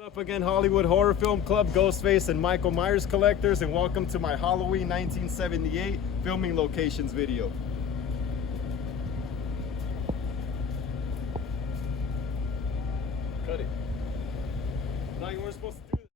What's up again, Hollywood Horror Film Club, Ghostface and Michael Myers collectors, and welcome to my Halloween 1978 filming locations video. Cut it. No, you weren't supposed to do this.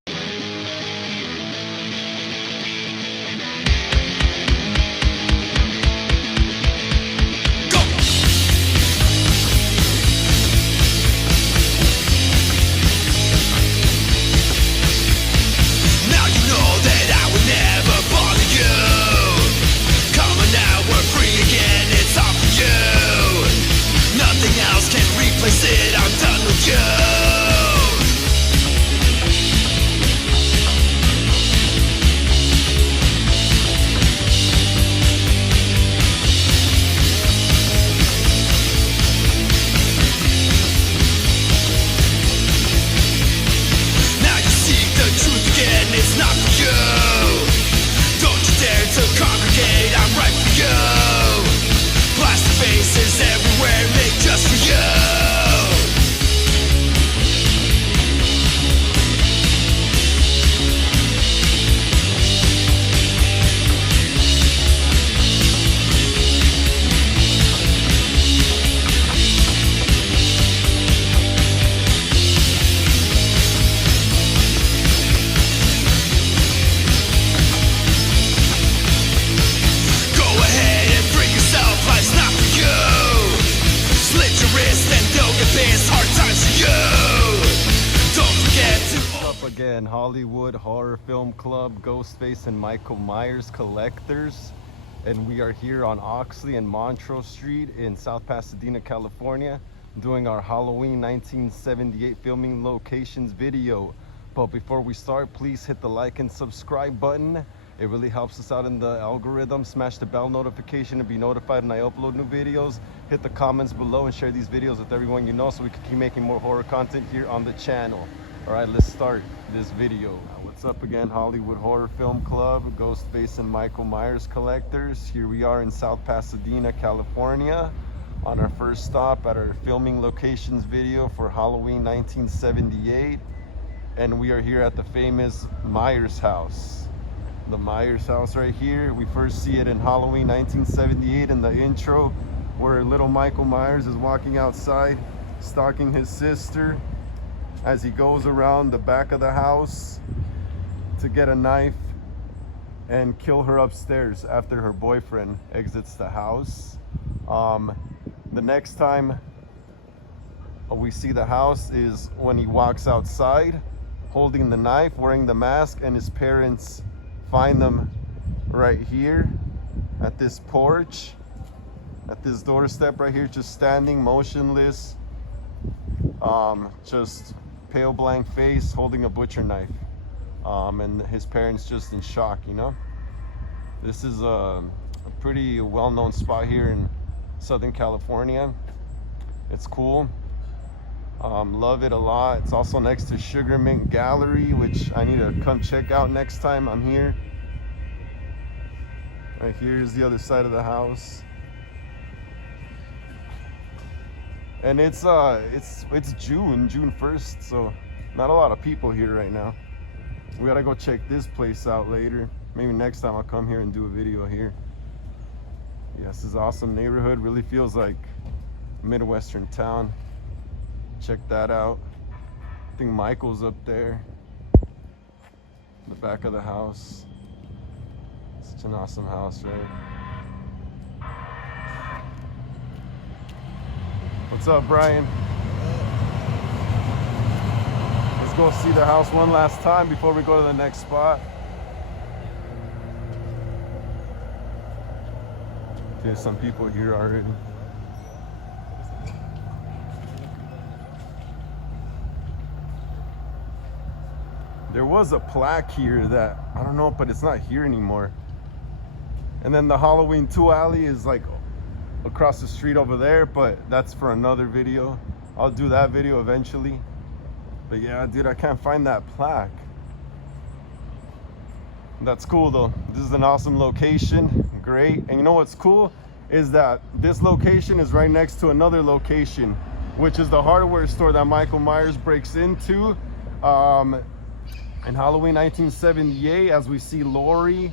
Again, Hollywood Horror Film Club, Ghostface and Michael Myers collectors, and we are here on Oxley and Montrose Street in South Pasadena, California, doing our Halloween 1978 filming locations video. But before we start, please hit the like and subscribe button. It really helps us out in the algorithm. Smash the bell notification to be notified when I upload new videos. Hit the comments below and share these videos with everyone you know so we can keep making more horror content here on the channel. All right, let's start this video. What's up again, Hollywood Horror Film Club, Ghostface and Michael Myers collectors. Here we are in South Pasadena, California, on our first stop at our filming locations video for Halloween 1978. And we are here at the famous Myers house. The Myers house right here. We first see it in Halloween 1978 in the intro, where little Michael Myers is walking outside, stalking his sister, as he goes around the back of the house to get a knife and kill her upstairs after her boyfriend exits the house. The next time we see the house is when he walks outside holding the knife, wearing the mask, and his parents find them right here at this porch, at this doorstep right here, just standing motionless, just pale blank face, holding a butcher knife, and his parents just in shock, you know. This is a pretty well-known spot here in Southern California. It's cool. Love it a lot. It's also next to Sugar Mint Gallery, which I need to come check out next time I'm here. Right here is the other side of the house. And it's June 1st, so not a lot of people here right now. We gotta go check this place out later. Maybe next time I'll come here and do a video here. Yeah, this is an awesome neighborhood. Really feels like a Midwestern town. Check that out. I think Michael's up there in the back of the house. Such an awesome house, right? What's up, Brian? Let's go see the house one last time before we go to the next spot. There's some people here already. There was a plaque here that, I don't know, but it's not here anymore. And then the Halloween 2 alley is like across the street over there, but that's for another video. I'll do that video eventually. But yeah, dude, I can't find that plaque. That's cool though. This is an awesome location, great. And you know what's cool is that this location is right next to another location, which is the hardware store that Michael Myers breaks into Um, in Halloween 1978, as we see Lori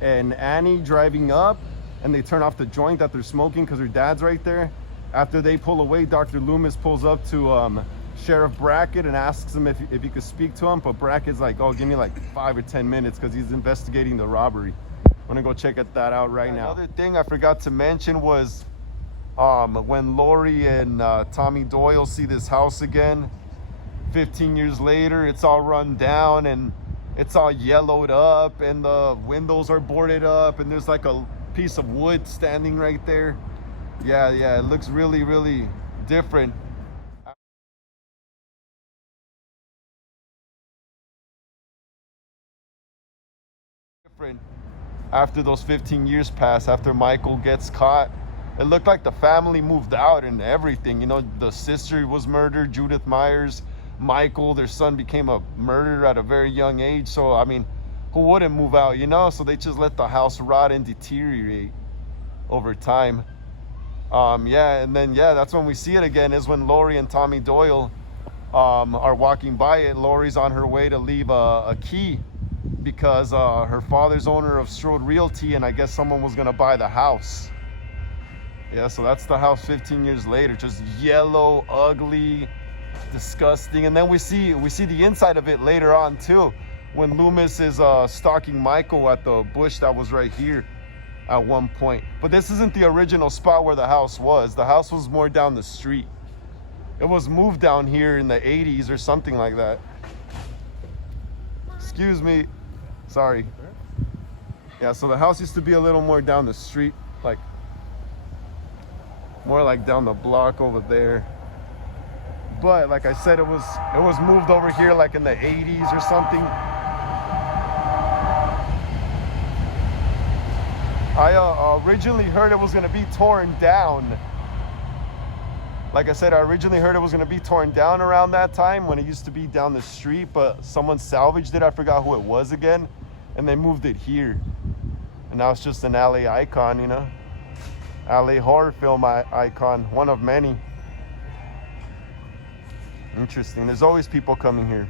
and Annie driving up, and they turn off the joint that they're smoking because her dad's right there. After they pull away, Dr. Loomis pulls up to Sheriff Brackett and asks him if he could speak to him, but Brackett's like, oh, give me like 5 or 10 minutes because he's investigating the robbery. I'm gonna go check that out right now. Another thing I forgot to mention was when Lori and Tommy Doyle see this house again, 15 years later, it's all run down and it's all yellowed up and the windows are boarded up and there's like a piece of wood standing right there. Yeah, it looks really, really different. After those 15 years pass, after Michael gets caught, it looked like the family moved out and everything. You know, the sister was murdered, Judith Myers. Michael, their son, became a murderer at a very young age. So, I mean, who wouldn't move out, you know? So they just let the house rot and deteriorate over time. And then that's when we see it again, is when Lori and Tommy Doyle are walking by it. Lori's on her way to leave a key because her father's owner of Strode Realty, and I guess someone was gonna buy the house. Yeah, so that's the house 15 years later, just yellow, ugly, disgusting. And then we see the inside of it later on too, when Loomis is stalking Michael at the bush that was right here at one point. But this isn't the original spot where the house was. The house was more down the street. It was moved down here in the 80s or something like that. Excuse me. Sorry. Yeah, so the house used to be a little more down the street, like more like down the block over there. But like I said, it was moved over here like in the 80s or something. I originally heard it was gonna be torn down. Like I said, I originally heard it was gonna be torn down around that time when it used to be down the street, but someone salvaged it. I forgot who it was again, and they moved it here. And now it's just an LA icon, you know? LA horror film icon, one of many. Interesting. There's always people coming here.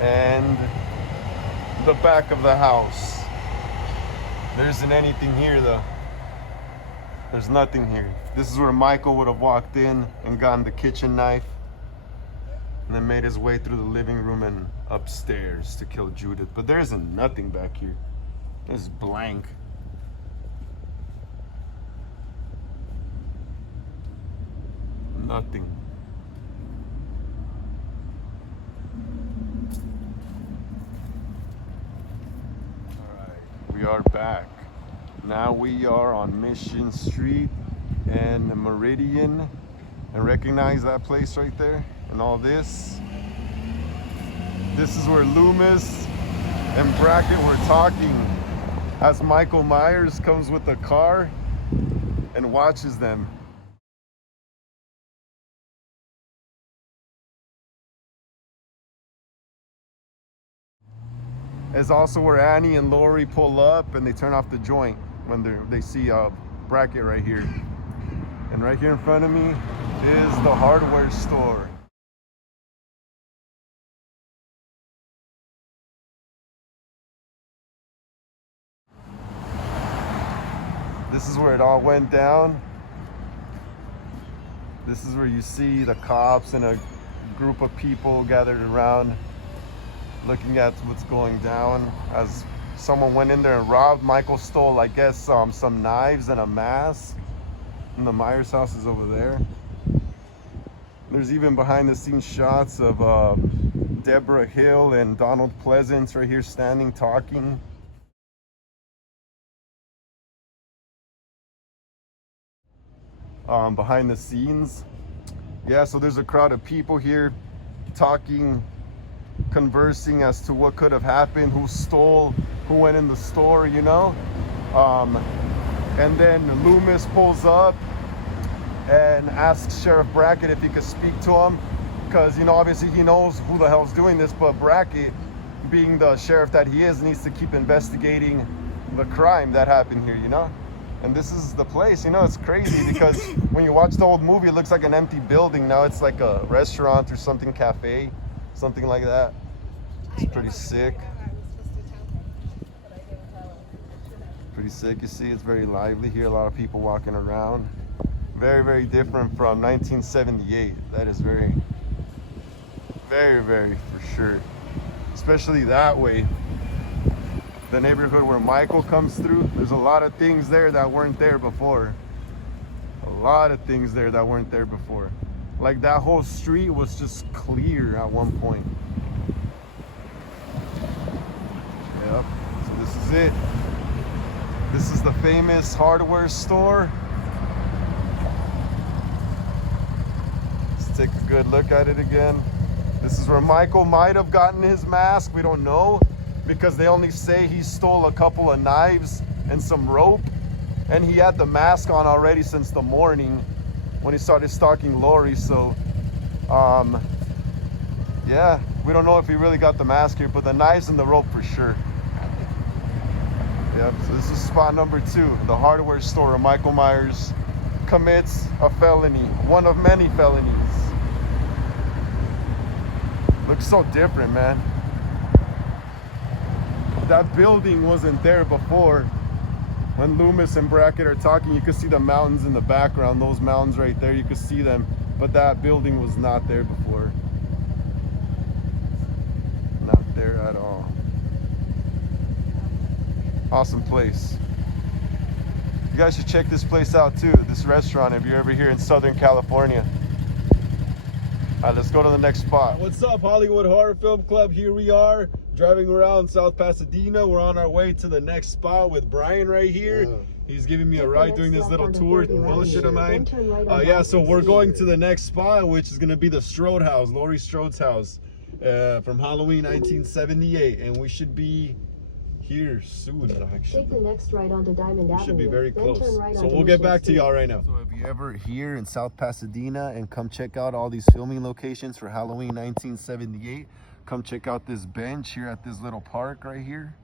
And the back of the house. There isn't anything here though. There's nothing here. This is where Michael would have walked in and gotten the kitchen knife and then made his way through the living room and upstairs to kill Judith. But there isn't nothing back here. It's blank. Nothing. We are back. Now we are on Mission Street and Meridian, and recognize that place right there and all this. This is where Loomis and Brackett were talking as Michael Myers comes with the car and watches them. Is also where Annie and Lori pull up and they turn off the joint when they see Brackett right here. And right here in front of me is the hardware store. This is where it all went down. This is where you see the cops and a group of people gathered around looking at what's going down as someone went in there and robbed. Michael stole, I guess, some knives and a mask. And the Myers house is over there. There's even behind the scenes shots of Deborah Hill and Donald Pleasance right here standing talking. Behind the scenes. Yeah, so there's a crowd of people here talking, conversing as to what could have happened, who stole, who went in the store, you know. And then Loomis pulls up and asks Sheriff Brackett if he could speak to him, because, you know, obviously he knows who the hell's doing this, but Brackett, being the sheriff that he is, needs to keep investigating the crime that happened here, you know. And this is the place. You know, it's crazy because when you watch the old movie, it looks like an empty building. Now it's like a restaurant or something, cafe, something like that. It's pretty sick. Pretty sick. You see, it's very lively here. A lot of people walking around. Very, very different from 1978. That is very, very for sure. Especially that way. The neighborhood where Michael comes through, there's a lot of things there that weren't there before. A lot of things there that weren't there before. Like that whole street was just clear at one point. Yep, so this is it. This is the famous hardware store. Let's take a good look at it again. This is where Michael might have gotten his mask, we don't know. Because they only say he stole a couple of knives and some rope, and he had the mask on already since the morning when he started stalking Lori. So yeah, we don't know if he really got the mask here, but the knives and the rope for sure. Yep, so this is spot number 2, the hardware store where Michael Myers commits a felony, one of many felonies. Looks so different, man. That building wasn't there before. When Loomis and Brackett are talking, you could see the mountains in the background. Those mountains right there, you could see them. But that building was not there before. Not there at all. Awesome place. You guys should check this place out too, this restaurant, if you're ever here in Southern California. All right, let's go to the next spot. What's up, Hollywood Horror Film Club? Here we are. Driving around South Pasadena. We're on our way to the next spot with Brian right here. Yeah. He's giving me a ride doing this little tour bullshit of mine. Yeah, so we're going to the next spot, which is going to be the Strode house, Laurie Strode's house from Halloween 1978. And we should be here soon, actually. Take the next right onto Diamond Avenue. We should be very close. Right, so we'll get back to y'all right now. So if you're ever here in South Pasadena and come check out all these filming locations for Halloween 1978, come check out this bench here at this little park right here.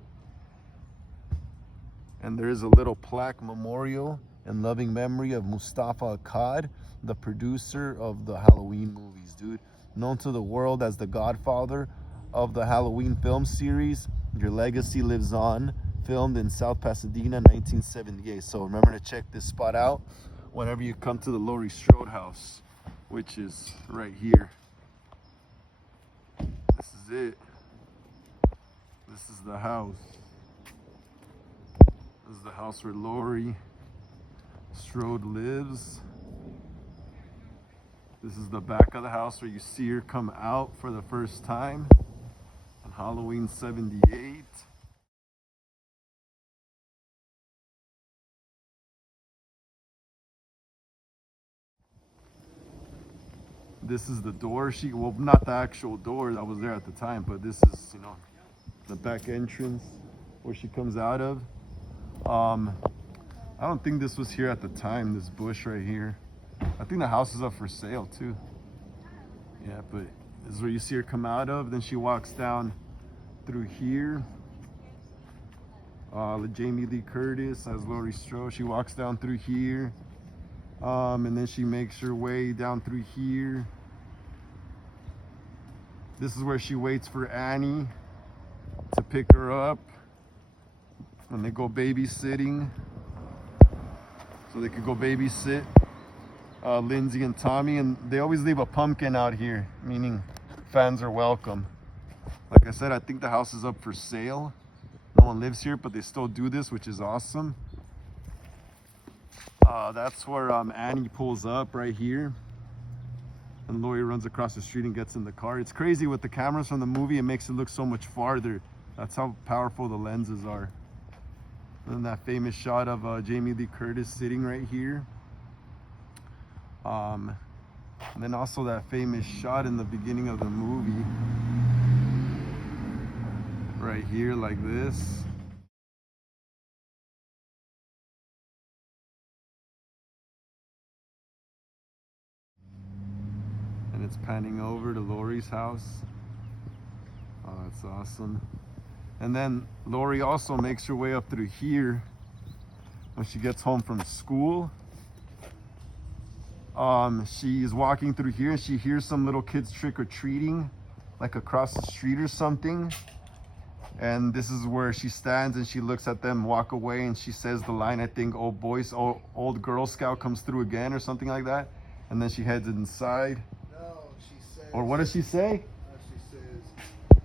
And there is a little plaque memorial in loving memory of Mustafa Akkad, the producer of the Halloween movies, dude. Known to the world as the godfather of the Halloween film series. Your legacy lives on. Filmed in South Pasadena, 1978. So remember to check this spot out whenever you come to the Laurie Strode house, which is right here. This is it. This is the house. This is the house where Laurie Strode lives. This is the back of the house where you see her come out for the first time on Halloween 78. This is the door well, not the actual door that was there at the time, but this is, you know, the back entrance where she comes out of. I don't think this was here at the time, this bush right here. I think the house is up for sale too. Yeah, but this is where you see her come out of. Then she walks down through here. Jamie Lee Curtis as Laurie Strode. She walks down through here. And then she makes her way down through here. This is where she waits for Annie to pick her up when they go babysitting. So they could go babysit Lindsay and Tommy, and they always leave a pumpkin out here, meaning fans are welcome. Like I said, I think the house is up for sale. No one lives here, but they still do this, which is awesome. That's where Annie pulls up right here, and Laurie runs across the street and gets in the car. It's crazy with the cameras from the movie, it makes it look so much farther. That's how powerful the lenses are. And then that famous shot of Jamie Lee Curtis sitting right here. And then also that famous shot in the beginning of the movie right here, like this. And it's panning over to Laurie's house. Oh, that's awesome. And then Laurie also makes her way up through here when she gets home from school. She's walking through here and she hears some little kids trick-or-treating, like across the street or something. And this is where she stands and she looks at them walk away and she says the line, I think, old Girl Scout comes through again, or something like that. And then she heads inside. No, she says. Or what does she say? She says,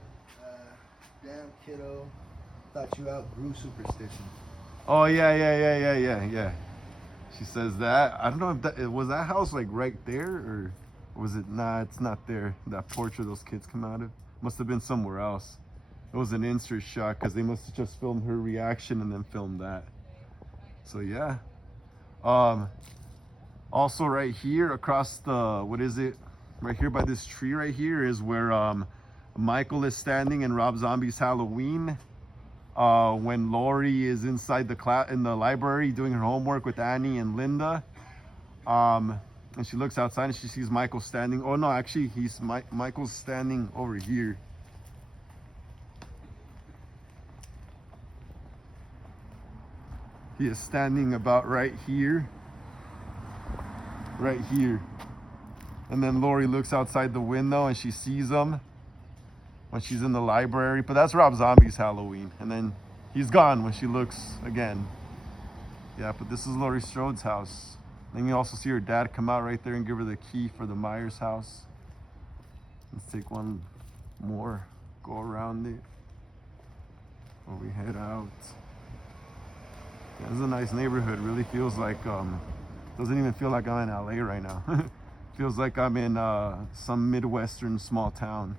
damn kiddo, thought you outgrew superstition. Oh yeah. She says that. I don't know if that was that house like right there, or was it? Nah, it's not there. That porch where those kids come out of must have been somewhere else. It was an insert shot because they must have just filmed her reaction and then filmed that. So yeah. Also right here across the, what is it? Right here by this tree right here is where Michael is standing in Rob Zombie's Halloween. When Lori is inside in the library doing her homework with Annie and Linda, and she looks outside and she sees Michael standing. Oh no, actually Michael's standing over here. He is standing about right here. Right here. And then Lori looks outside the window and she sees him when she's in the library. But that's Rob Zombie's Halloween. And then he's gone when she looks again. Yeah, but this is Laurie Strode's house. Then you also see her dad come out right there and give her the key for the Myers house. Let's take one more, go around it before we head out. Yeah, this is a nice neighborhood. Really feels like, doesn't even feel like I'm in LA right now. Feels like I'm in some Midwestern small town.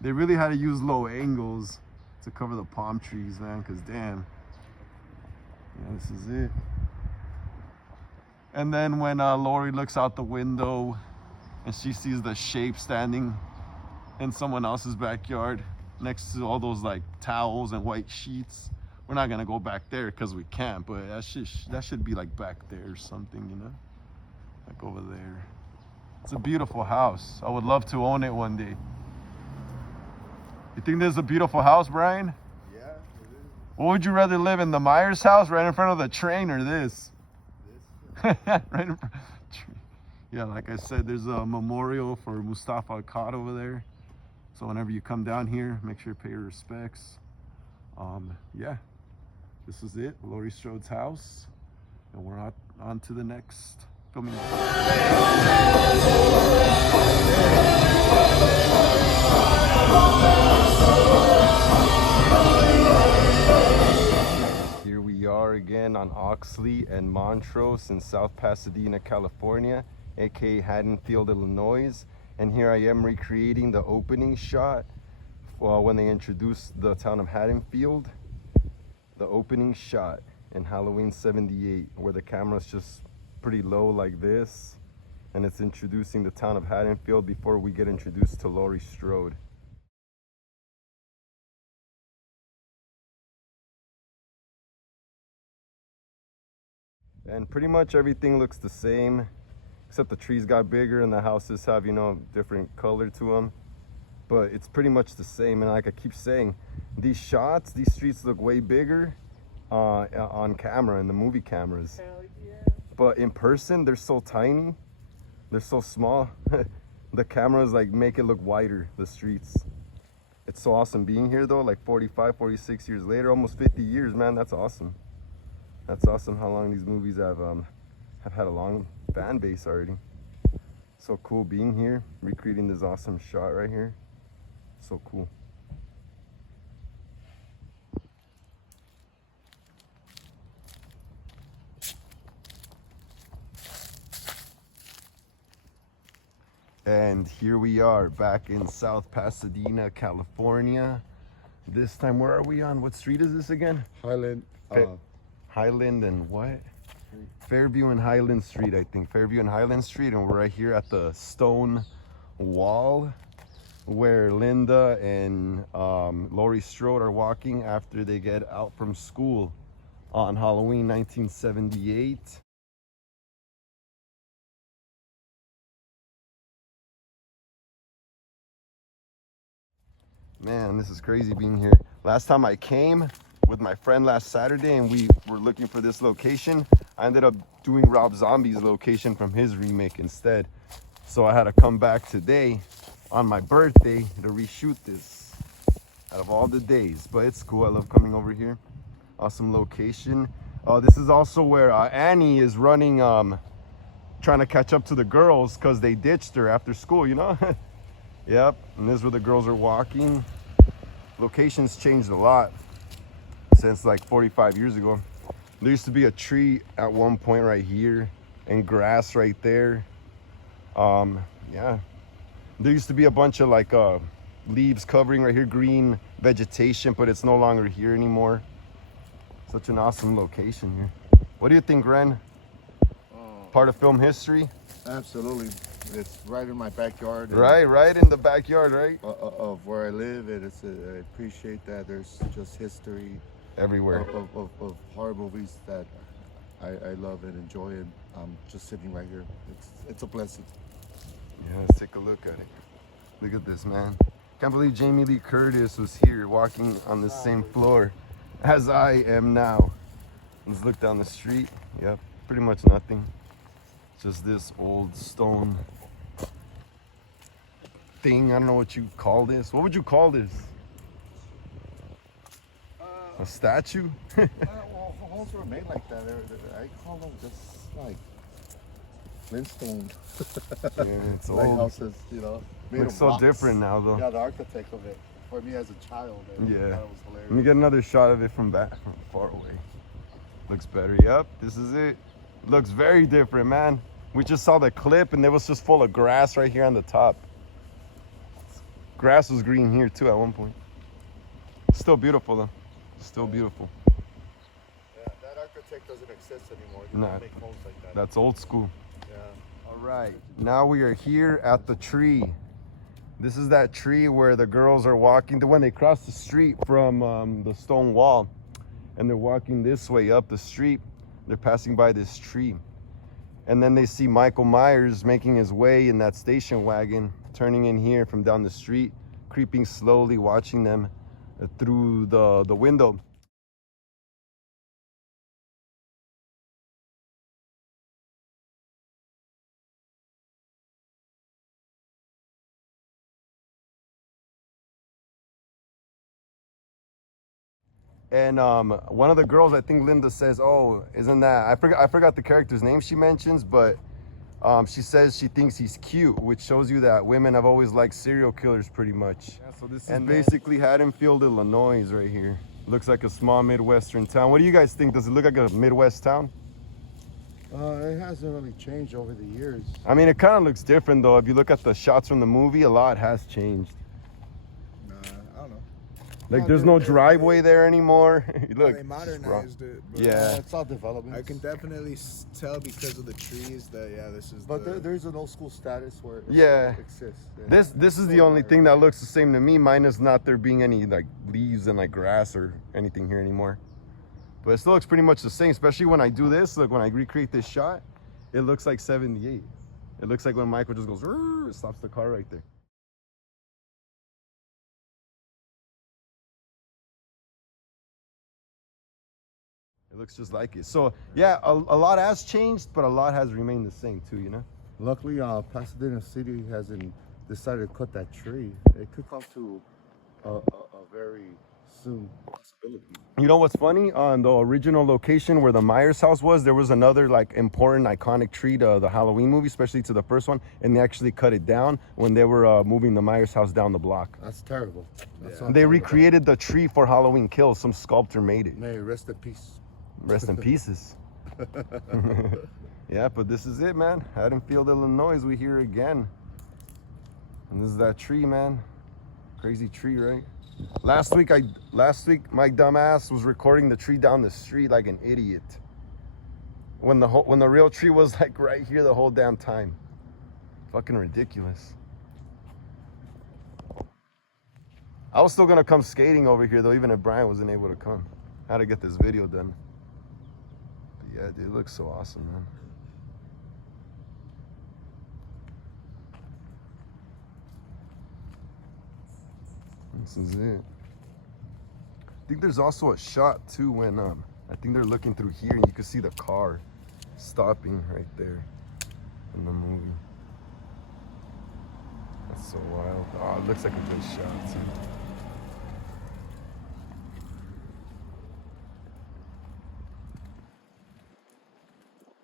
They really had to use low angles to cover the palm trees, man, because damn. Yeah, this is it. And then when Lori looks out the window and she sees the shape standing in someone else's backyard next to all those like towels and white sheets. We're not gonna go back there because we can't, but that should be like back there or something, you know? Like over there. It's a beautiful house. I would love to own it one day. You think this is a beautiful house, Brian? Yeah, it is. What would you rather live in, the Myers house right in front of the train, or this? This? Right in front. Yeah, like I said, there's a memorial for Mustafa Akkad over there. So whenever you come down here, make sure you pay your respects. Yeah, this is it, Laurie Strode's house. And we're on to the next filming. Here we are again on Oxley and Montrose in South Pasadena, California, aka Haddonfield, Illinois. And here I am recreating the opening shot when they introduced the town of Haddonfield. The opening shot in Halloween '78, where the camera's just pretty low like this, and it's introducing the town of Haddonfield before we get introduced to Laurie Strode. And pretty much everything looks the same, except the trees got bigger and the houses have, you know, different color to them. But it's pretty much the same. And like I keep saying, these shots, these streets look way bigger on camera, in the movie cameras. Hell yeah. But in person, they're so tiny, they're so small. The cameras like make it look wider, the streets. It's so awesome being here though, like 45, 46 years later, almost 50 years, man. That's awesome. That's awesome how long these movies have had a long fan base already. So cool being here, recreating this awesome shot right here. So cool. And here we are back in South Pasadena, California. This time, where are we on? What street is this again? Highland. Highland and what? Fairview and Highland Street, I think. Fairview and Highland Street, and we're right here at the stone wall where Linda and Laurie Strode are walking after they get out from school on Halloween 1978. Man, this is crazy being here. Last time I came, with my friend last Saturday, and we were looking for this location. I ended up doing Rob Zombie's location from his remake instead. So I had to come back today on my birthday to reshoot this out of all the days. But it's cool. I love coming over here. Awesome location. This is also where Annie is running, trying to catch up to the girls because they ditched her after school, you know? Yep, and this is where the girls are walking. Location's changed a lot since like 45 years ago. There used to be a tree at one point right here and grass right there. Yeah, there used to be a bunch of like leaves covering right here, green vegetation, but it's no longer here anymore. Such an awesome location here. What do you think, Ren? Part of film history? Absolutely. It's right in my backyard. Right in the backyard, right? Of where I live, and I appreciate that there's just history Everywhere. of horror movies that I love and enjoy, and I'm just sitting right here. It's a blessing. Yeah, let's take a look at it. Look at this, man. Can't believe Jamie Lee Curtis was here walking on the same floor as I am now. Let's look down the street. Yep, pretty much nothing. Just this old stone thing. I don't know what you call this. What would you call this? A statue? Well, homes were made like that. I call them just like Flintstone. Yeah, it's Like old. houses, you know. Made Looks of so rocks. different now, though. Yeah, the architect of it. For me as a child, I Yeah. thought it was hilarious. Let me get another shot of it from far away. Looks better. Yep, this is it. Looks very different, man. We just saw the clip and it was just full of grass right here on the top. Grass was green here too at one point. Still beautiful though. Still beautiful. Yeah, that architect doesn't exist anymore. You Nah. don't make homes like that. That's old school. Yeah. All right, now we are here at the tree. This is that tree where the girls are walking, when they cross the street from the stone wall, and they're walking this way up the street. They're passing by this tree. And then they see Michael Myers making his way in that station wagon, turning in here from down the street, creeping slowly, watching them through the window. And one of the girls, I think Linda says, "Oh, isn't that?" I forgot the character's name she mentions, but she says she thinks he's cute, which shows you that women have always liked serial killers, pretty much. Yeah, so this is basically Haddonfield, Illinois, right here. Looks like a small Midwestern town. What do you guys think? Does it look like a Midwest town? It hasn't really changed over the years. I mean, it kind of looks different though. If you look at the shots from the movie, a lot has changed. Nah, I don't know. Like, Yeah, there's no driveway there anymore. Look, They modernized it. But Yeah. It's all development. I can definitely tell because of the trees that this is. But the, there's an old school status where it Yeah. still exists. And This is the still only there. thing that looks the same to me, minus not there being any like leaves and like grass or anything here anymore. But it still looks pretty much the same, especially when I do this. Look, when I recreate this shot, it looks like 78. It looks like when Michael just goes, "Rrr," stops the car right there. It looks just like it. So yeah, a lot has changed, but a lot has remained the same too, you know? Luckily, Pasadena City hasn't decided to cut that tree. It could come to a very soon possibility. You know what's funny? On the original location where the Myers house was, there was another like important iconic tree to the Halloween movie, especially to the first one, and they actually cut it down when they were moving the Myers house down the block. That's terrible. That's Yeah. what They I'm talking recreated the tree for Halloween Kills. Some sculptor made it. about. May it rest in peace. Rest in pieces. Yeah, but this is it, man. Haddonfield, Illinois, we here again. And this is that tree, man. Crazy tree, right? Last week my dumb ass was recording the tree down the street like an idiot. When the real tree was like right here the whole damn time. Fucking ridiculous. I was still gonna come skating over here though, even if Brian wasn't able to come. I had to get this video done. But yeah, dude, it looks so awesome, man. This is it. I think there's also a shot too when I think they're looking through here and you can see the car stopping right there in the movie. That's so wild. Oh, it looks like a good shot too.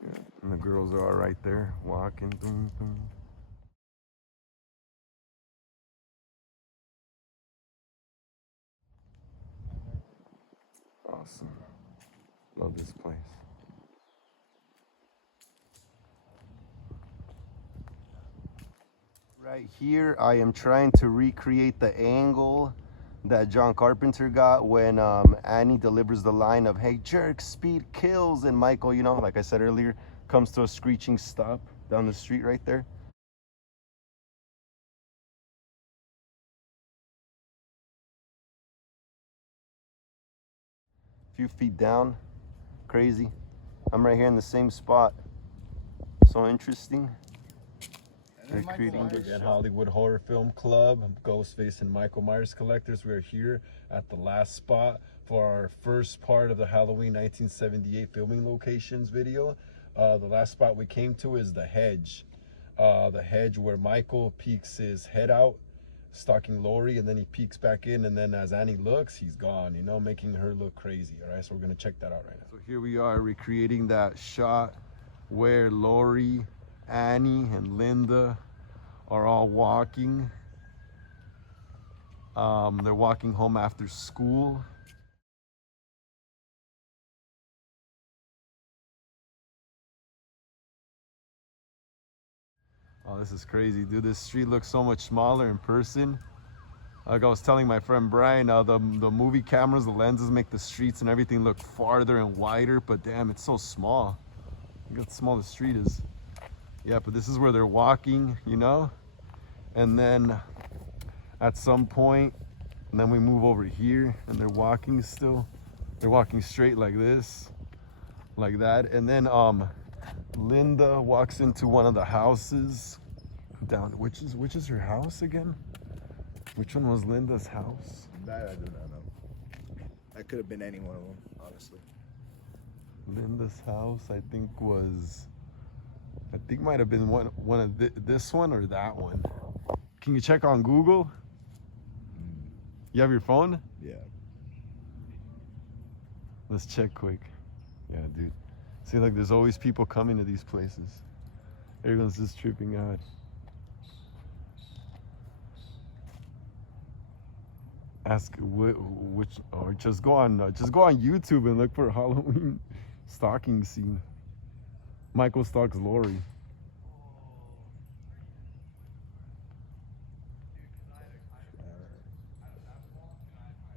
Yeah, and the girls are all right there walking. Boom, boom. Awesome. Love this place. Right here, I am trying to recreate the angle that John Carpenter got when Annie delivers the line of, "Hey, jerk, speed kills," and Michael, you know, like I said earlier, comes to a screeching stop down the street right there. A few feet down. Crazy. I'm right here in the same spot. So interesting. Recruiting again, Hollywood Horror Film Club, Ghostface and Michael Myers collectors. We are here at the last spot for our first part of the Halloween 1978 filming locations video. The last spot we came to is the hedge. The hedge where Michael peeks his head out, stalking Lori, and then he peeks back in, and then as Annie looks, he's gone, you know, making her look crazy. All right, so we're gonna check that out right now. So here we are recreating that shot where Lori, Annie, and Linda are all walking. They're walking home after school. Oh, this is crazy, dude. This street looks so much smaller in person. Like I was telling my friend Brian, the movie cameras, the lenses make the streets and everything look farther and wider, but damn, it's so small. Look how small the street is. Yeah, but this is where they're walking, you know? And then at some point, and then we move over here and they're walking still. They're walking straight like this, like that. And then Linda walks into one of the houses down, which is her house again? Which one was Linda's house? That I do not know. That could have been any one of them, honestly. Linda's house, I think might have been one of this one or that one. Can you check on Google? You have your phone? Yeah. Let's check quick. Yeah, dude. See, like, there's always people coming to these places. Everyone's just tripping out. Ask which, or just go on YouTube and look for Halloween stalking scene. Michael stalks Lori.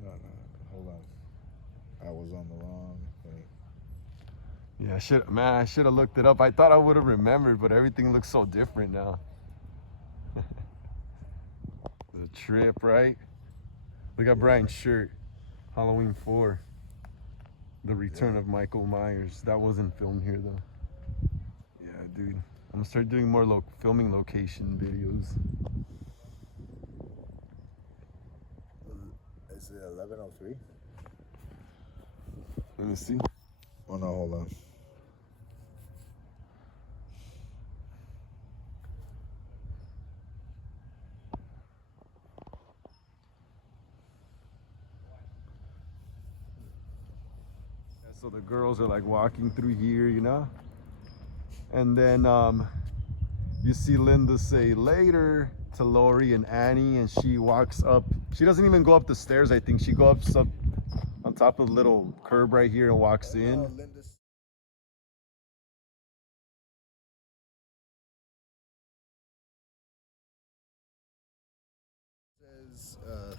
No, hold on. I was on the wrong thing. Yeah, I should have looked it up. I thought I would have remembered, but everything looks so different now. It's a trip, right? Look at Brian's shirt. Halloween 4. The Return of Michael Myers. That wasn't filmed here though. Yeah, dude. I'm gonna start doing more filming location videos. Is it 11:03? Let me see. Oh no, hold on. So the girls are like walking through here, you know? And then you see Linda say later to Lori and Annie, and she walks up. She doesn't even go up the stairs, I think. She goes up on top of the little curb right here and walks in.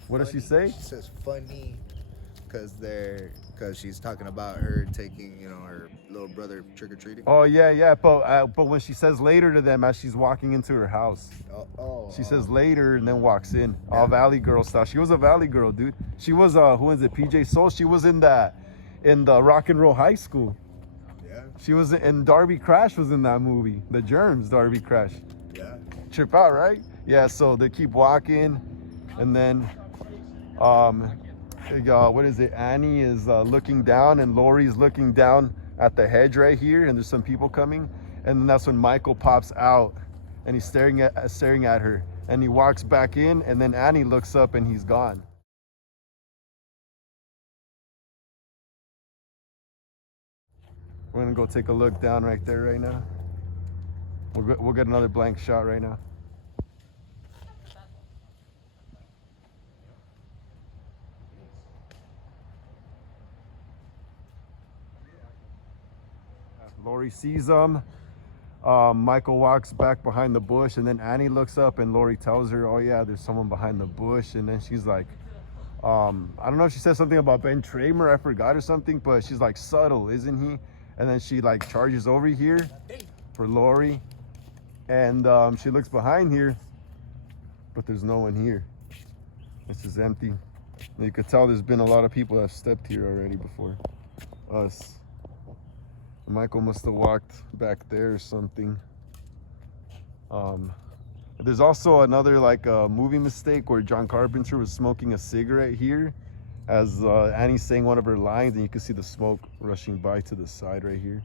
What does she say? She says funny because she's talking about her taking, you know, her little brother trick-or-treating. Oh yeah, but when she says later to them as she's walking into her house, she says later and then walks in. Yeah. All Valley Girl style. She was a Valley Girl, dude. She was who is it? PJ Soul. She was in the Rock and Roll High School. Yeah. She was and Darby Crash was in that movie. The Germs, Darby Crash. Yeah. Trip out, right? Yeah. So they keep walking, and then what is it? Annie is looking down, and Lori's looking down at the hedge right here, and there's some people coming. And then that's when Michael pops out, and he's staring at her, and he walks back in, and then Annie looks up, and he's gone. We're gonna go take a look down right there right now. We'll get another blank shot right now. Lori sees them. Michael walks back behind the bush, and then Annie looks up, and Lori tells her, oh yeah, there's someone behind the bush. And then she's like, I don't know if she said something about Ben Tramer, I forgot, or something, but she's like, subtle, isn't he? And then she like charges over here for Lori, and she looks behind here, but there's no one here. It's just empty. And you could tell there's been a lot of people that have stepped here already before us. Michael must have walked back there or something. There's also another like movie mistake where John Carpenter was smoking a cigarette here as Annie's saying one of her lines, and you can see the smoke rushing by to the side right here.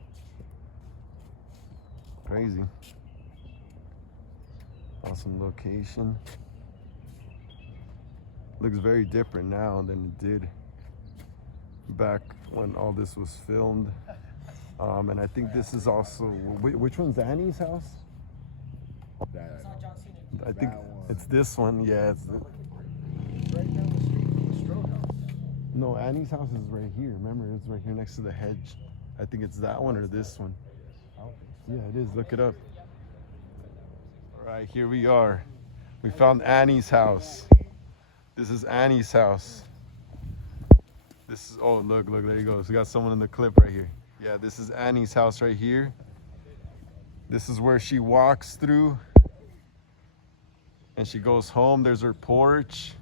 Crazy. Awesome location. Looks very different now than it did back when all this was filmed. And I think this is also, which one's Annie's house? I think it's this one. Yeah, it's Right down the street from the Strode house. no, Annie's house is right here. Remember, it's right here next to the hedge. I think it's that one or this one. Yeah, it is. Look it up. All right, here we are. We found Annie's house. This is Annie's house. This is, oh, look, there you go. So we got someone in the clip right here. Yeah, this is Annie's house right here. This is where she walks through and she goes home. There's her porch.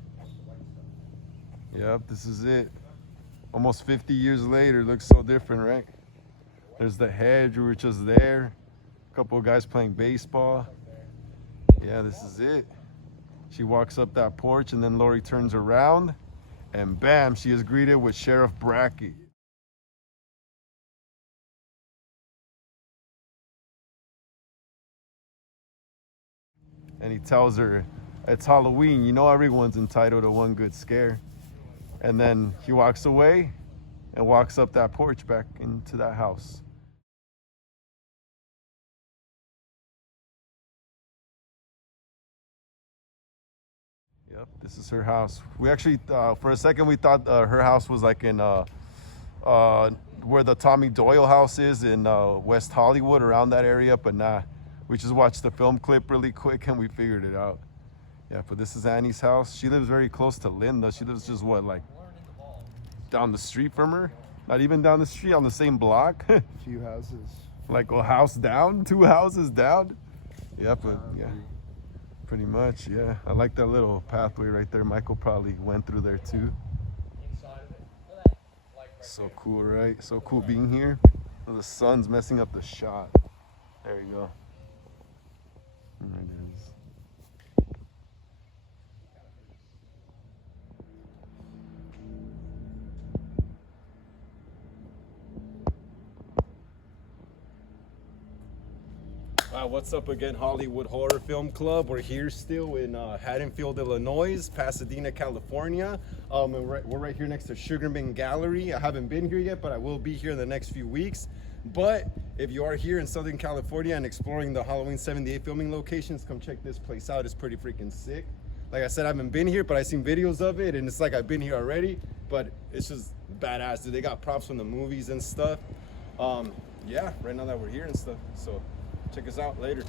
Yep, this is it. Almost 50 years later, looks so different, right? There's the hedge, we were just there. A couple of guys playing baseball. Yeah, this is it. She walks up that porch, and then Lori turns around, and bam, she is greeted with Sheriff Brackett. And he tells her, it's Halloween, you know everyone's entitled to one good scare. And then he walks away and walks up that porch back into that house. Yep, this is her house. We actually, for a second, we thought her house was like in where the Tommy Doyle house is in West Hollywood, around that area, but nah. We just watched the film clip really quick and we figured it out. Yeah, but this is Annie's house. She lives very close to Linda. She lives just what, like down the street from her? Not even down the street, on the same block. Few houses. Like a house down, 2 houses down. Yeah, but yeah, pretty much, yeah. I like that little pathway right there. Michael probably went through there too. So cool, right? So cool being here. The sun's messing up the shot. There you go. There it is. What's up again, Hollywood Horror Film Club? We're here still in Haddonfield, Illinois, Pasadena, California. And we're right here next to Sugarman Gallery. I haven't been here yet, but I will be here in the next few weeks. But if you are here in Southern California and exploring the Halloween 78 filming locations, come check this place out. It's pretty freaking sick. Like I said, I haven't been here, but I've seen videos of it, and it's like I've been here already, but it's just badass, dude. They got props from the movies and stuff. Yeah, right now that we're here and stuff. So check us out later.